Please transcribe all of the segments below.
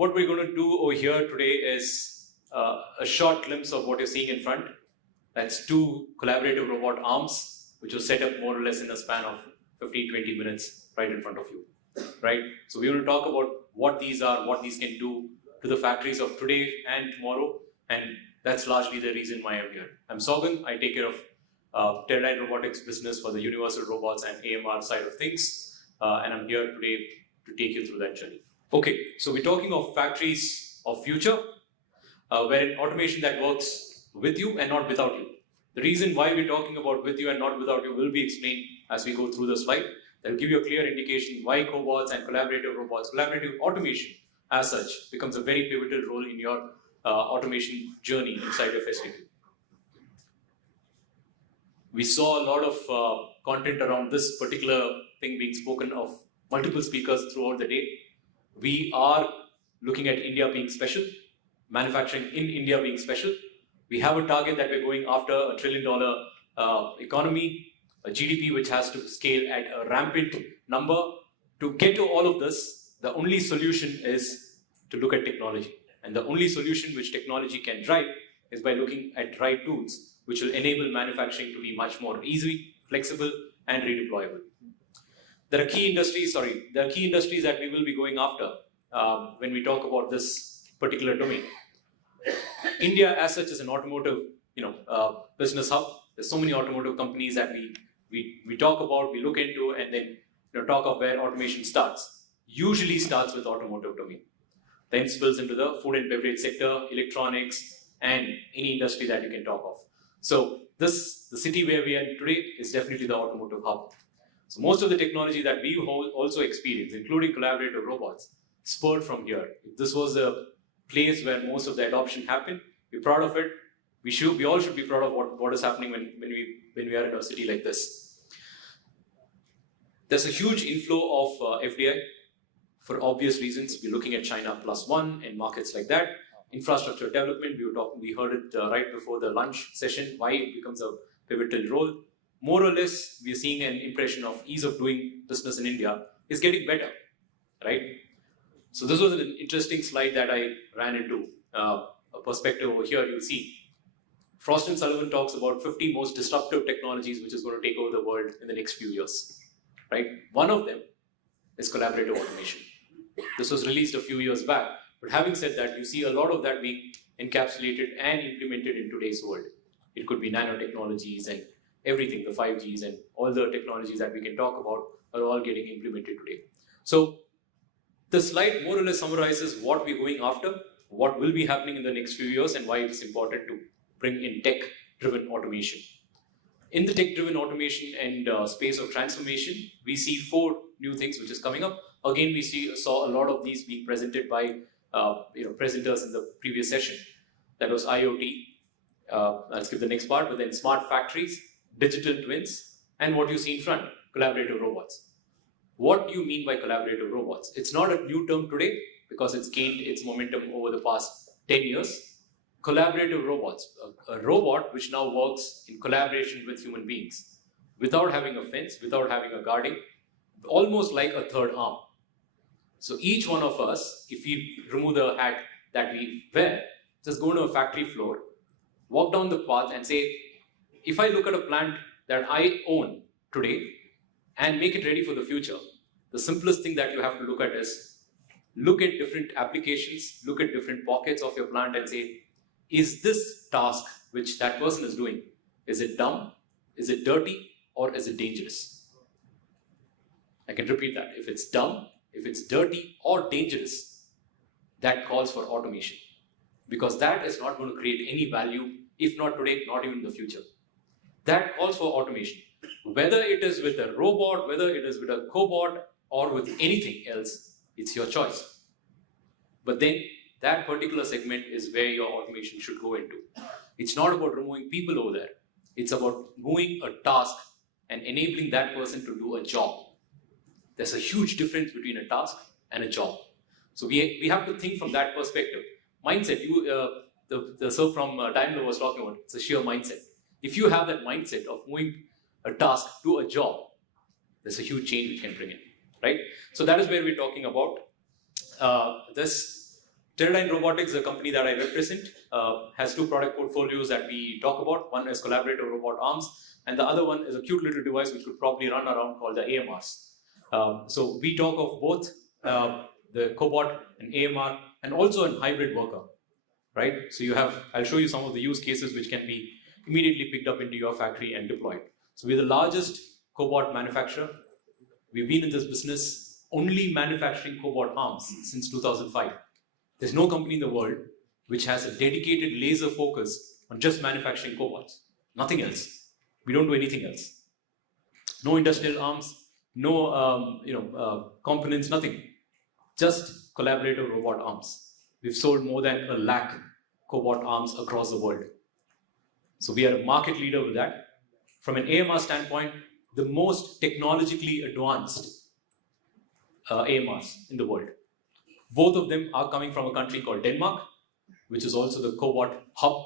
what we're going to do over here today is a short glimpse of what you're seeing in front. That's two collaborative robot arms, which were set up more or less in a span of 15-20 minutes right in front of you. Right? So we're going to talk about what these are, what these can do to the factories of today and tomorrow, and that's largely the reason why I'm here. I'm Sougandh. I take care of 𝗙𝗂𝗏 robotics business for the Universal Robots and AMR side of things, and I'm here today to take you through that journey. Okay, so we're talking of factories of future, wherein automation that works with you and not without you. The reason why we're talking about with you and not without you will be explained as we go through the slide. That will give you a clear indication why cobots and collaborative robots, collaborative automation as such, becomes a very pivotal role in your automation journey inside your facility. We saw a lot of content around this particular thing being spoken of multiple speakers throughout the day. We are looking at India being special, manufacturing in India being special. We have a target that we're going after, $1 trillion economy, a GDP which has to scale at a rampant number. To get to all of this, the only solution is to look at technology. And the only solution which technology can drive is by looking at right tools, which will enable manufacturing to be much more easy, flexible, and redeployable. There are key industries that we will be going after when we talk about this particular domain. India, as such, is an automotive, business hub. There's so many automotive companies that we talk about, we look into, and then talk of where automation starts. Usually starts with automotive domain. Then spills into the food and beverage sector, electronics, and any industry that you can talk of. So the city where we are today is definitely the automotive hub. So most of the technology that we also experience, including collaborative robots, spurred from here. If this was a place where most of the adoption happened, we're proud of it. We all should be proud of what is happening when we are in a city like this. There's a huge inflow of FDI for obvious reasons. We're looking at China +1 and markets like that. Infrastructure development, we heard it right before the lunch session, why it becomes a pivotal role. More or less, we're seeing an impression of ease of doing business in India is getting better, right? So this was an interesting slide that I ran into, a perspective over here you'll see. Frost & Sullivan talks about 50 most disruptive technologies which is going to take over the world in the next few years, right? One of them is collaborative automation. This was released a few years back, but having said that, you see a lot of that being encapsulated and implemented in today's world. It could be nanotechnologies and everything, the 5Gs and all the technologies that we can talk about are all getting implemented today. So the slide more or less summarizes what we're going after, what will be happening in the next few years, and why it's important to bring in tech-driven automation. In the tech-driven automation and space of transformation, we see 4 new things which is coming up. Again, we saw a lot of these being presented by presenters in the previous session. That was IoT. I'll skip the next part, but then smart factories, digital twins, and what you see in front, collaborative robots. What do you mean by collaborative robots? It's not a new term today because it's gained its momentum over the past 10 years. Collaborative robots, a robot which now works in collaboration with human beings, without having a fence, without having a guarding, almost like a third arm. So each one of us, if we remove the hat that we wear, just go to a factory floor, walk down the path and say, if I look at a plant that I own today and make it ready for the future, the simplest thing that you have to look at is, look at different applications, look at different pockets of your plant and say, is this task which that person is doing, is it dumb, is it dirty, or is it dangerous? I can repeat that. If it's dumb, if it's dirty or dangerous, that calls for automation. Because that is not going to create any value, if not today, not even in the future. That calls for automation. Whether it is with a robot, whether it is with a cobot, or with anything else, it's your choice. But then, that particular segment is where your automation should go into. It's not about removing people over there. It's about moving a task and enabling that person to do a job. There's a huge difference between a task and a job. So we have to think from that perspective. Mindset, the sir from Daimler was talking about, it's a sheer mindset. If you have that mindset of moving a task to a job, there's a huge change we can bring in, right? So that is where we're talking about this Stellarine Robotics, the company that I represent, has two product portfolios that we talk about. One is collaborative robot arms, and the other one is a cute little device which could probably run around called the AMRs. So we talk of both the cobot and AMR, and also a hybrid worker, right? So you have, I'll show you some of the use cases which can be immediately picked up into your factory and deployed. So we're the largest cobot manufacturer. We've been in this business only manufacturing cobot arms since 2005. There's no company in the world which has a dedicated laser focus on just manufacturing cobots. Nothing else. We don't do anything else. No industrial arms, no components, nothing. Just collaborative robot arms. We've sold more than 1 lakh cobot arms across the world. So we are a market leader with that. From an AMR standpoint, the most technologically advanced AMRs in the world. Both of them are coming from a country called Denmark, which is also the cobot hub.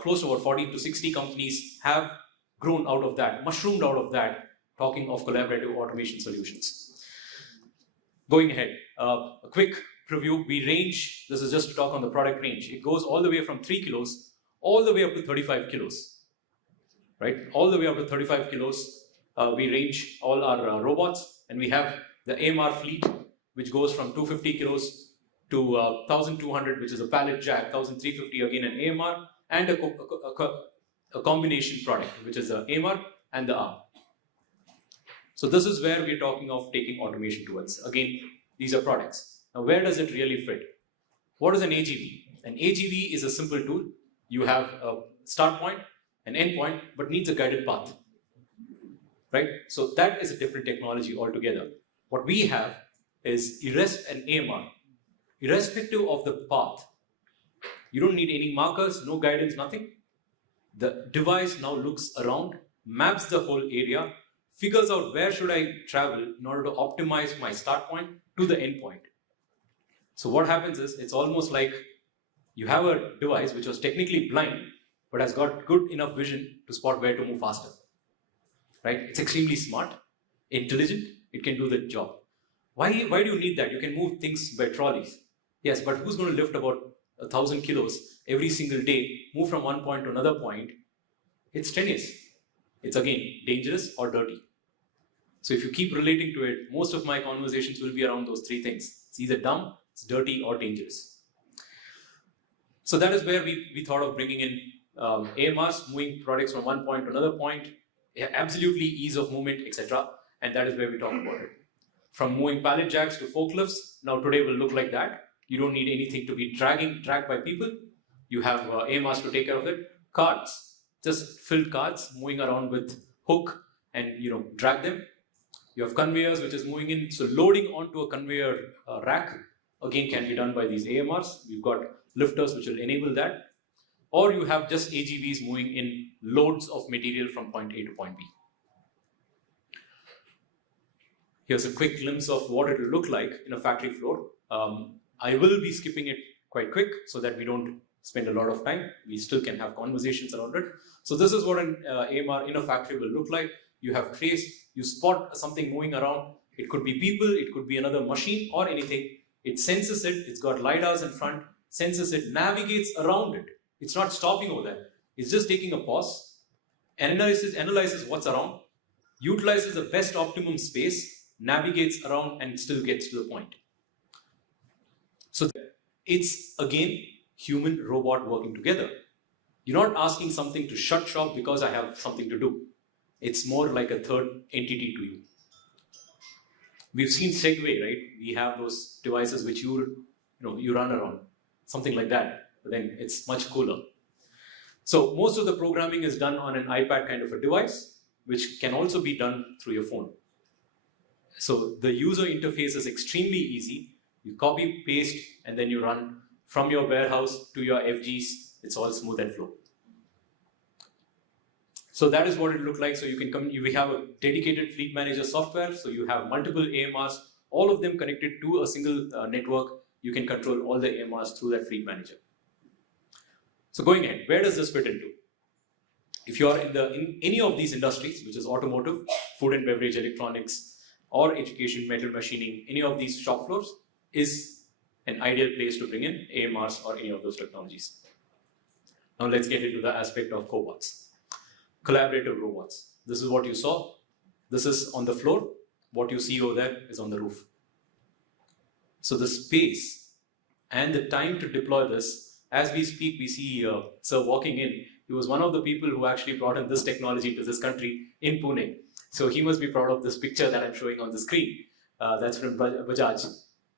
Close to about 40 to 60 companies have grown out of that, mushroomed out of that, talking of collaborative automation solutions. Going ahead, a quick preview. We range, this is just to talk on the product range. It goes all the way from 3 kilos, all the way up to 35 kilos, right? All the way up to 35 kilos, we range all our robots, and we have the AMR fleet, which goes from 250 kilos to 1,200, which is a pallet jack, 1,350 again an AMR, and a combination product, which is the AMR and the arm. So this is where we're talking of taking automation towards. Again, these are products. Now, where does it really fit? What is an AGV? An AGV is a simple tool. You have a start point, an end point, but needs a guided path, right? So that is a different technology altogether. What we have is an AMR, irrespective of the path. You don't need any markers, no guidance, nothing. The device now looks around, maps the whole area, figures out where should I travel in order to optimize my start point to the end point. So what happens is, it's almost like you have a device which was technically blind, but has got good enough vision to spot where to move faster, right? It's extremely smart, intelligent, it can do the job. Why do you need that? You can move things by trolleys. Yes, but who's going to lift about 1,000 kilos every single day, move from one point to another point? It's strenuous. It's again dangerous or dirty. So if you keep relating to it, most of my conversations will be around those three things. It's either dumb, it's dirty, or dangerous. So that is where we thought of bringing in AMRs, moving products from one point to another point, absolutely ease of movement, etc. And that is where we talk about it. From moving pallet jacks to forklifts, now today will look like that. You don't need anything to be dragged by people. You have AMRs to take care of it. Carts, just filled carts, moving around with hook and drag them. You have conveyors, which is moving in. So loading onto a conveyor rack, again, can be done by these AMRs. We've got lifters, which will enable that. Or you have just AGVs moving in loads of material from point A to point B. Here's a quick glimpse of what it will look like in a factory floor. I will be skipping it quite quick so that we don't spend a lot of time. We still can have conversations around it. So this is what an AMR in a factory will look like. You have trace, you spot something moving around. It could be people, it could be another machine or anything. It senses it, it's got LiDARs in front, senses it, navigates around it. It's not stopping over there. It's just taking a pause, analyzes what's around, utilizes the best optimum space, navigates around, and still gets to the point. So it's again human-robot working together. You're not asking something to shut shop because I have something to do. It's more like a third entity to you. We've seen Segway, right? We have those devices which you run around, something like that, but then it's much cooler. So most of the programming is done on an iPad kind of a device, which can also be done through your phone. So the user interface is extremely easy. You copy, paste, and then you run from your warehouse to your FGs. It's all smooth and flow. So that is what it looked like. So you can we have a dedicated fleet manager software. So you have multiple AMRs, all of them connected to a single network. You can control all the AMRs through that fleet manager. So going ahead, where does this fit into? If you are in any of these industries, which is automotive, food and beverage, electronics, or education, metal machining, any of these shop floors, is an ideal place to bring in AMRs or any of those technologies. Now let's get into the aspect of cobots. Collaborative robots. This is what you saw. This is on the floor. What you see over there is on the roof. So the space and the time to deploy this, as we speak, we see Sir walking in. He was one of the people who actually brought in this technology to this country in Pune. So he must be proud of this picture that I'm showing on the screen. That's from Bajaj.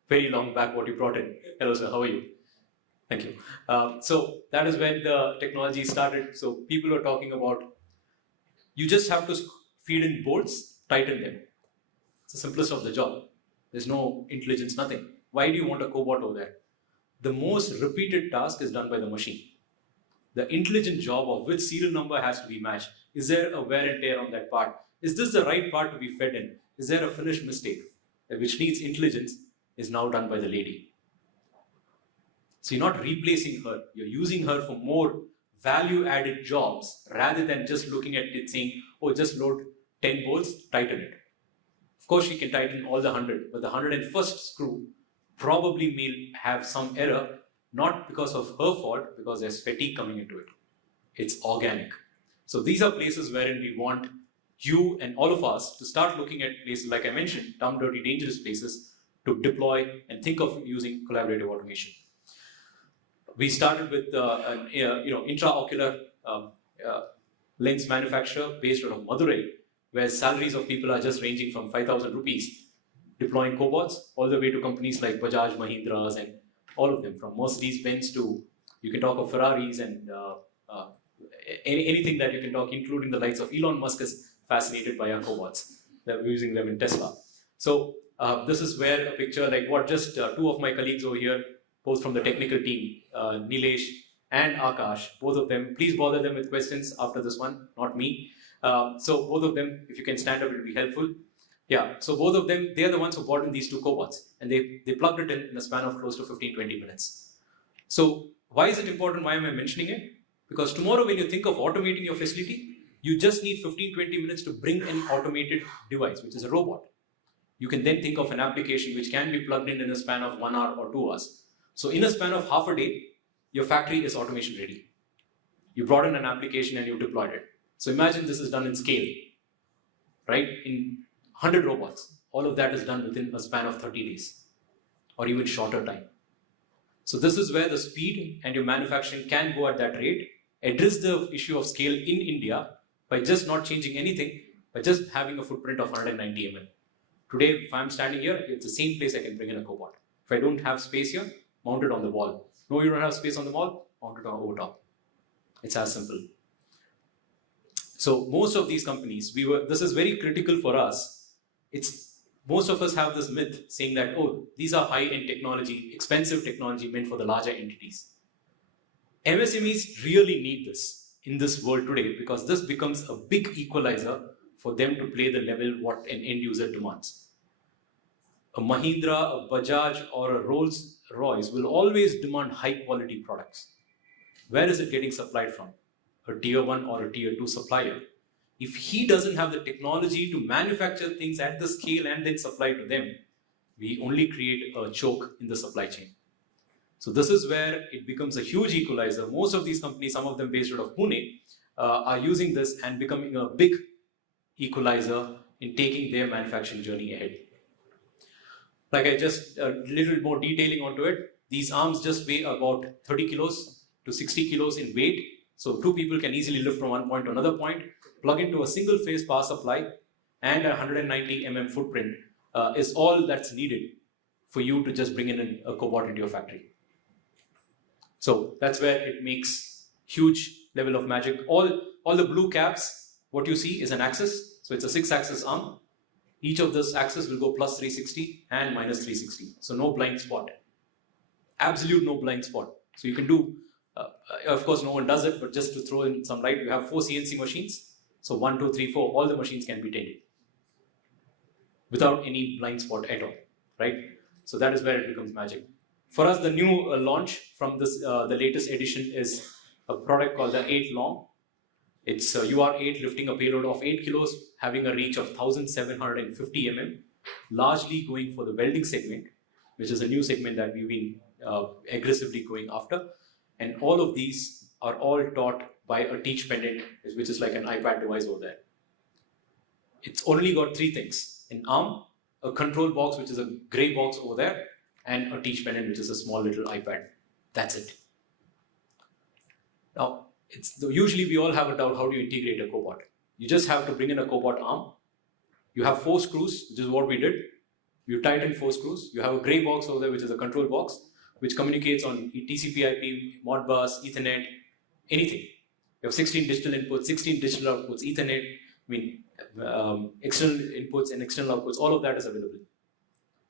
Very long back what you brought in. Hello sir, how are you? Thank you. So that is when the technology started. So people were talking about, you just have to feed in bolts, tighten them. It's the simplest of the job. There's no intelligence, nothing. Why do you want a cobot over there? The most repeated task is done by the machine. The intelligent job of which serial number has to be matched. Is there a wear and tear on that part? Is this the right part to be fed in? Is there a finished mistake? Which needs intelligence is now done by the lady. So you're not replacing her. You're using her for more value-added jobs rather than just looking at it saying, oh, just load 10 bolts, tighten it. Of course, she can tighten all the 100, but the 101st screw probably may have some error, not because of her fault, because there's fatigue coming into it. It's organic. So these are places wherein we want you and all of us to start looking at places, like I mentioned, dumb, dirty, dangerous places to deploy and think of using collaborative automation. We started with an intraocular lens manufacturer based out of Madurai, where salaries of people are just ranging from 5,000 rupees, deploying cobots, all the way to companies like Bajaj, Mahindras, and all of them, from Mercedes-Benz to, you can talk of Ferraris and anything that you can talk, including the likes of Elon Musk is fascinated by our cobots. They're using them in Tesla. So this is where a picture like what just two of my colleagues over here, both from the technical team, Nilesh and Akash, both of them, please bother them with questions after this one, not me. So both of them, if you can stand up, it will be helpful. Yeah, so both of them, they are the ones who brought in these two cobots, and they plugged it in a span of close to 15-20 minutes. So why is it important? Why am I mentioning it? Because tomorrow when you think of automating your facility, you just need 15-20 minutes to bring an automated device, which is a robot. You can then think of an application which can be plugged in a span of 1 hour or 2 hours. So in a span of half a day, your factory is automation ready. You brought in an application and you deployed it. So imagine this is done in scale, right? In 100 robots, all of that is done within a span of 30 days or even shorter time. So this is where the speed and your manufacturing can go at that rate, address the issue of scale in India by just not changing anything, but just having a footprint of 190 mm. Today, if I'm standing here, it's the same place I can bring in a cobot. If I don't have space here, mount it on the wall. No, you don't have space on the wall, mount it on over top. It's as simple. So most of these companies, this is very critical for us. Most of us have this myth saying that, oh, these are high-end technology, expensive technology meant for the larger entities. MSMEs really need this in this world today because this becomes a big equalizer for them to play the level what an end user demands. A Mahindra, a Bajaj, or a Rolls-Royce will always demand high-quality products. Where is it getting supplied from? A tier 1 or a tier 2 supplier. If he doesn't have the technology to manufacture things at the scale and then supply to them, we only create a choke in the supply chain. So this is where it becomes a huge equalizer. Most of these companies, some of them based out of Pune, are using this and becoming a big equalizer in taking their manufacturing journey ahead. Like I just, a little more detailing onto it, these arms just weigh about 30 kilos to 60 kilos in weight. So two people can easily lift from one point to another point, plug into a single phase power supply, and a 190 mm footprint is all that's needed for you to just bring in a cobot into your factory. So that's where it makes huge level of magic. All the blue caps, what you see is an axis. So it's a 6-axis arm. Each of this axis will go plus 360 and minus 360. So no blind spot. Absolute no blind spot. So you can do, of course no one does it, but just to throw in some light, you have 4 CNC machines. So 1, 2, 3, 4, all the machines can be tended without any blind spot at all, right? So that is where it becomes magic. For us, the new launch from this, the latest edition is a product called the 8 Long. It's UR8 lifting a payload of 8 kilos, having a reach of 1750 mm, largely going for the welding segment. which is a new segment that we've been aggressively going after. And all of these are all taught by a teach pendant, which is like an iPad device over there. It's only got three things: an arm, a control box, which is a gray box over there, and a teach pendant, which is a small little iPad. That's it. Now, usually we all have a doubt, how do you integrate a cobot? You just have to bring in a cobot arm. You have 4 screws, which is what we did. You tighten 4 screws. You have a gray box over there, which is a control box, which communicates on TCP/IP, Modbus, Ethernet, anything. You have 16 digital inputs, 16 digital outputs, Ethernet, external inputs and external outputs, all of that is available.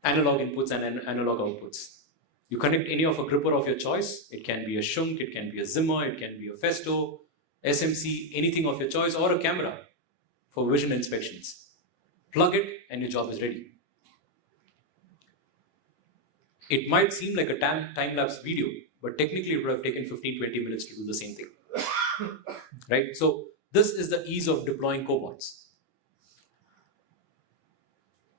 Analog inputs and analog outputs. You connect any of a gripper of your choice. It can be a Sougandh, it can be a Zimmer, it can be a Festo, SMC, anything of your choice, or a camera for vision inspections. Plug it and your job is ready. It might seem like a time-lapse video, but technically it would have taken 15-20 minutes to do the same thing. Right? So this is the ease of deploying cobots.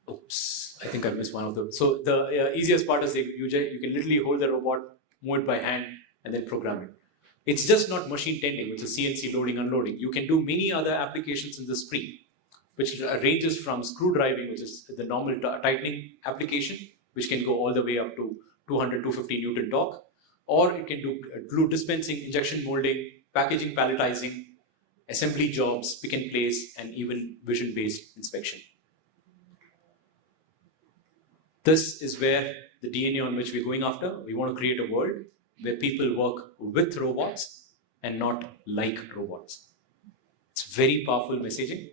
Oops, I think I missed one of them. So the easiest part is you can literally hold the robot, move it by hand, and then program it. It's just not machine tending, which is CNC loading, unloading. You can do many other applications in the screen, which ranges from screw driving, which is the normal tightening application, which can go all the way up to 200, 250 Newton torque, or it can do glue dispensing, injection molding, packaging, palletizing, assembly jobs, pick and place, and even vision-based inspection. This is where the DNA on which we're going after. We want to create a world where people work with robots and not like robots. It's very powerful messaging,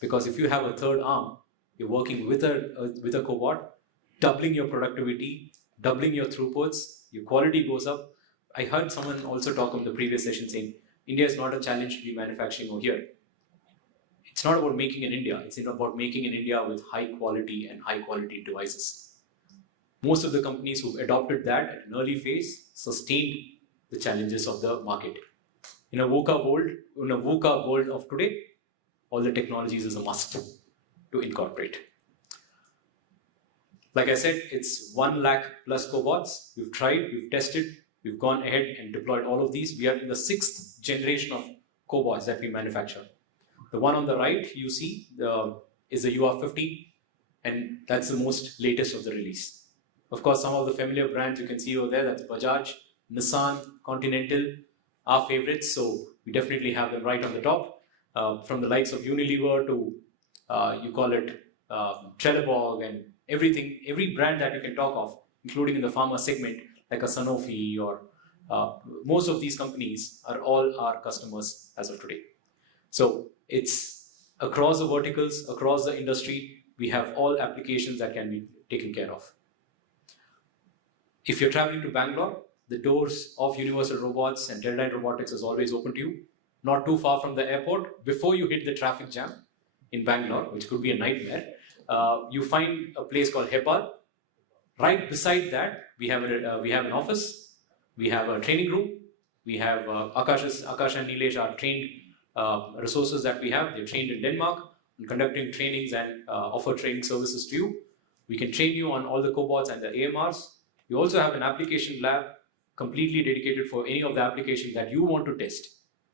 because if you have a third arm, you're working with a cobot, doubling your productivity, doubling your throughputs, your quality goes up. I heard someone also talk on the previous session saying, India is not a challenge to be manufacturing over here. It's not about making in India, it's about making in India with high quality and high quality devices. Most of the companies who've adopted that at an early phase sustained the challenges of the market. In a VUCA world of today, all the technologies is a must to incorporate. Like I said, it's 1 lakh plus cobots. We've tried, we've tested, we've gone ahead and deployed all of these. We are in the 6th generation of cobots that we manufacture. The one on the right you see is the UR50, and that's the most latest of the release. Of course, some of the familiar brands you can see over there, that's Bajaj, Nissan, Continental, our favorites, so we definitely have them right on the top. From the likes of Unilever to, you call it Trelleborg, and everything, every brand that you can talk of, including in the pharma segment, like a Sanofi, or most of these companies are all our customers as of today. So it's across the verticals, across the industry, we have all applications that can be taken care of. If you're traveling to Bangalore, the doors of Universal Robots and Teledyne Robotics is always open to you. Not too far from the airport, before you hit the traffic jam in Bangalore, which could be a nightmare, you find a place called 𝗙𝗏. Right beside that, we have an office, we have a training room, we have Akash and Nilesh are trained resources that we have. They're trained in Denmark in conducting trainings and offer training services to you. We can train you on all the cobots and the AMRs. We also have an application lab completely dedicated for any of the applications that you want to test.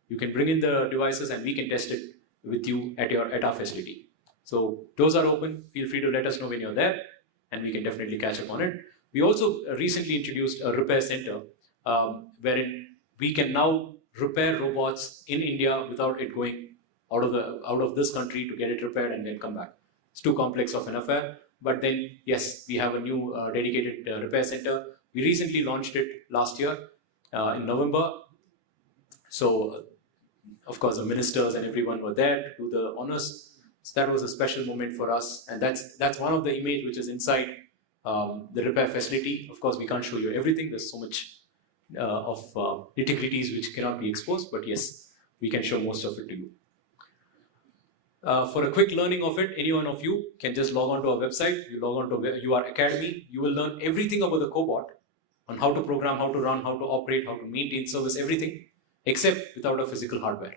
You can bring in the devices and we can test it with you at our facility. So doors are open. Feel free to let us know when you're there, and we can definitely catch up on it. We also recently introduced a repair center wherein we can now repair robots in India without it going out of this country to get it repaired and then come back. It's too complex of an affair. But then, yes, we have a new dedicated repair center. We recently launched it last year in November. So, of course, the ministers and everyone were there to do the honors. So that was a special moment for us. And that's one of the image which is inside the repair facility. Of course, we can't show you everything. There's so much of nitty-gritties which cannot be exposed. But yes, we can show most of it to you. For a quick learning of it, any one of you can just log on to our website. You log on to UR Academy. You will learn everything about the cobot, on how to program, how to run, how to operate, how to maintain, service, everything, except without a physical hardware.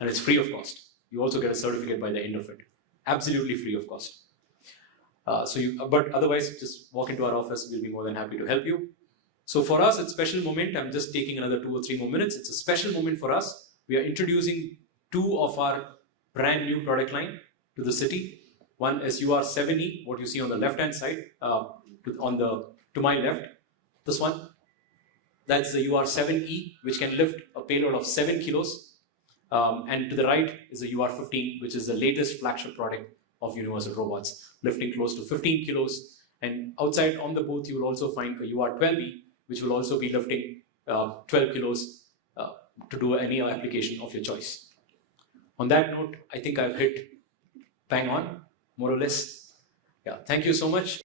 And it's free of cost. You also get a certificate by the end of it. Absolutely free of cost. But otherwise, just walk into our office. We'll be more than happy to help you. So for us, it's a special moment. I'm just taking another 2 or 3 more minutes. It's a special moment for us. We are introducing 2 of our brand new product line to the city. One is 𝗂𝗎, what you see on the left-hand side, to my left. This one, that's the 𝗂𝗎, which can lift a payload of 7 kilos. And to the right is the 𝗂𝗎15, which is the latest flagship product of Universal Robots, lifting close to 15 kilos. And outside on the booth, you will also find a 𝗂𝗎12, which will also be lifting 12 kilos to do any application of your choice. On that note, I think I've hit bang on, more or less. Yeah, thank you so much.